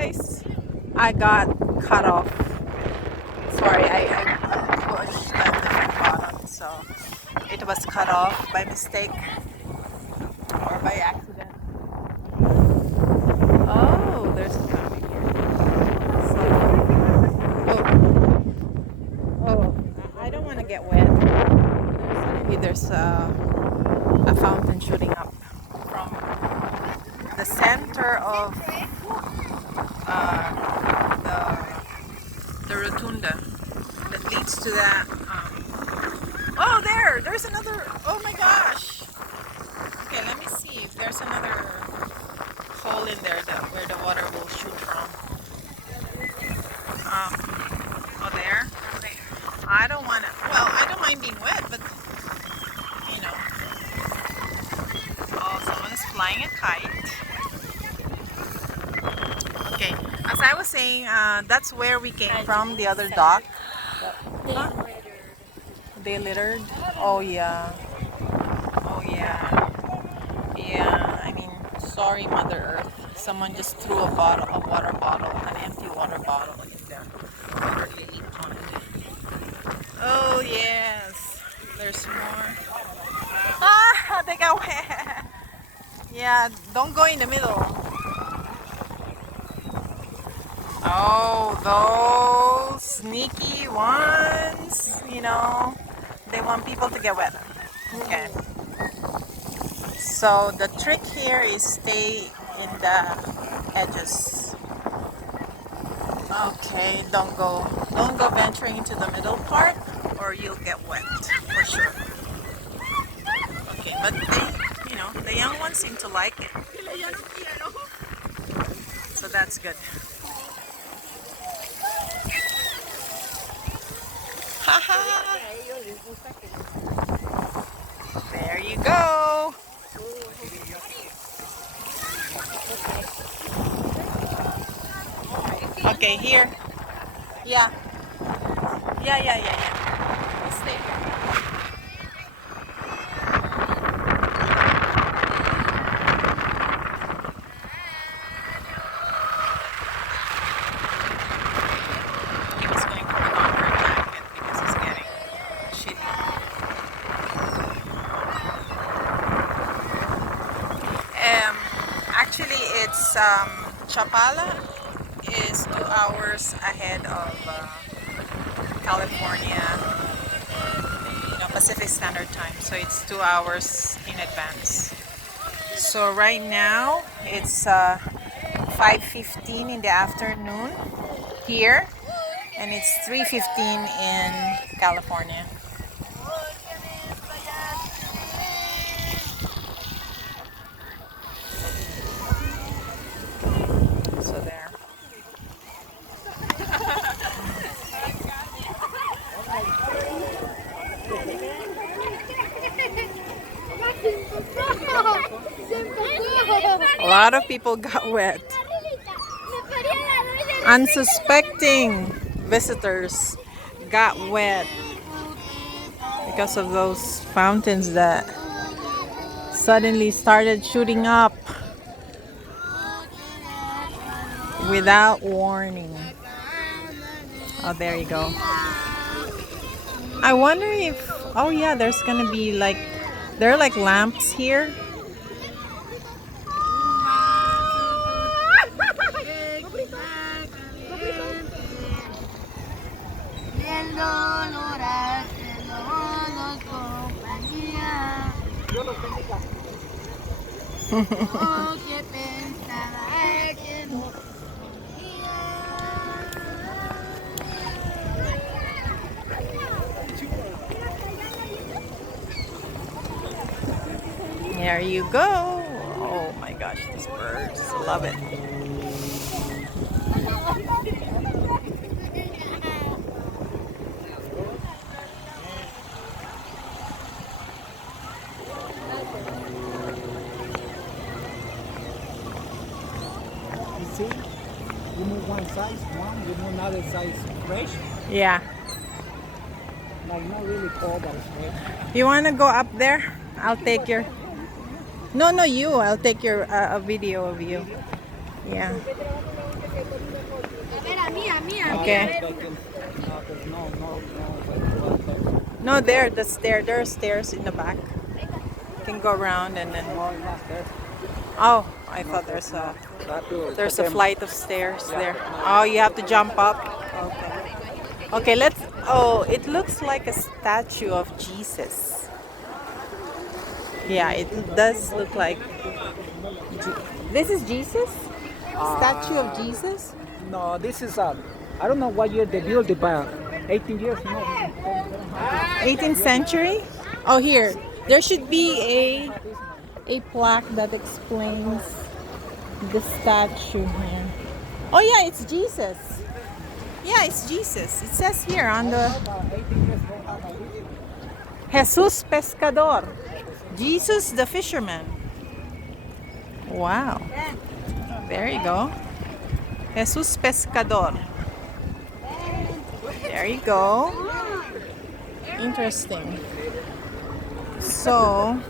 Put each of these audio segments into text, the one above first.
guys, I got cut off. Sorry, I pushed a different button, so it was cut off by mistake or by accident. Oh, there's a family here. So, oh, I don't want to get wet. There's a fountain shooting up from the center of the rotunda that leads to that. Oh, there's another. Oh my gosh. Okay, let me see if there's another hole in there where the water will shoot from. Oh, there. I don't want to. Well, I don't mind being wet, but you know. Oh, someone is flying a kite. Okay, as I was saying, that's where we came from, the other dock. Huh? They littered. Oh yeah. Oh yeah. Yeah. I mean, sorry, Mother Earth. Someone just threw a water bottle, an empty water bottle in the water lily pond. Oh yes. There's more. Ah, they got wet. Yeah, don't go in the middle. Oh, those sneaky ones, they want people to get wet. Okay. So the trick here is stay in the edges. Okay, don't go venturing into the middle part or you'll get wet for sure. Okay, but the young ones seem to like it. So that's good. There you go. Okay, here. Yeah. Yeah. Stay here. He was going to put on her jacket because it's getting shitty. Actually, it's Chapala is 2 hours ahead of California, Pacific Standard Time. So it's 2 hours in advance. So right now it's 5:15 in the afternoon here, and it's 3:15 in California. So there. A lot of people got wet. Unsuspecting visitors got wet because of those fountains that suddenly started shooting up without warning. Oh, there you go. I wonder if, oh yeah, there's gonna be there are like lamps here. There you go. Oh my gosh, these birds. Love it. You see, remove one size, remove another size fresh. Yeah. Like not really cold, but it's fresh. You want to go up there? I'll take your... No, you. I'll take your a video of you. Yeah. Okay. But, no, No, there are stairs in the back. You can go around and then. no, it's not there. Oh, I No, thought there's a that too, there's a them. flight of stairs there. Oh, you have to jump up. Okay. Okay, let's. Oh, it looks like a statue of Jesus. Yeah, it does look like. This is Jesus? Statue of Jesus? No, this is I don't know what year they built it, but 18 years. No, 18th century? Oh, here. There should be a plaque that explains the statue here. Oh yeah, it's Jesus. Yeah, it's Jesus. It says here on the Jesus Pescador. Jesus the fisherman. Wow. There you go. Jesus Pescador. There you go. Interesting. So,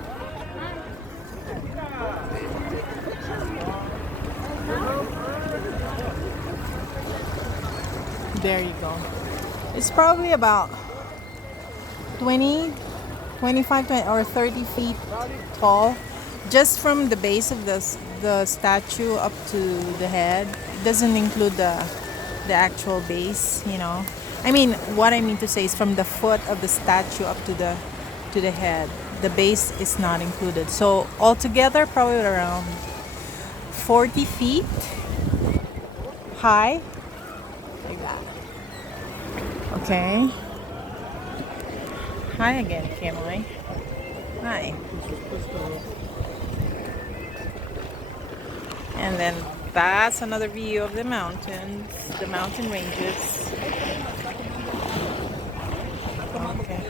there you go. It's probably about 20, 25, 20, or 30 feet tall. Just from the base of the statue up to the head. It doesn't include the actual base, you know. I mean, what I mean to say is from the foot of the statue up to the head. The base is not included. So altogether, probably around 40 feet high, like that. Okay. Hi again, Kimberly. Hi. And then that's another view of the mountains, the mountain ranges. Okay.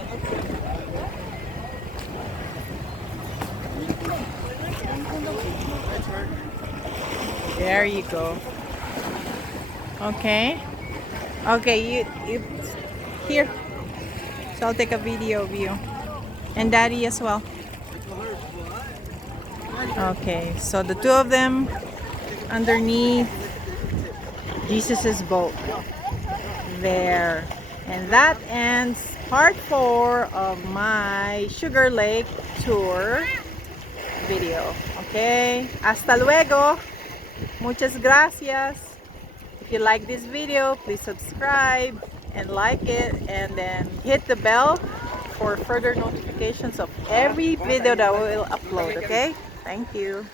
There you go. Okay. Okay, you here. So I'll take a video of you. And Daddy as well. Okay, so the two of them underneath Jesus's boat. There. And that ends part 4 of my Sugar Lake tour video. Okay? Hasta luego. Muchas gracias. If you like this video, please subscribe and like it, and then hit the bell for further notifications of every video that we will upload. Okay? Thank you.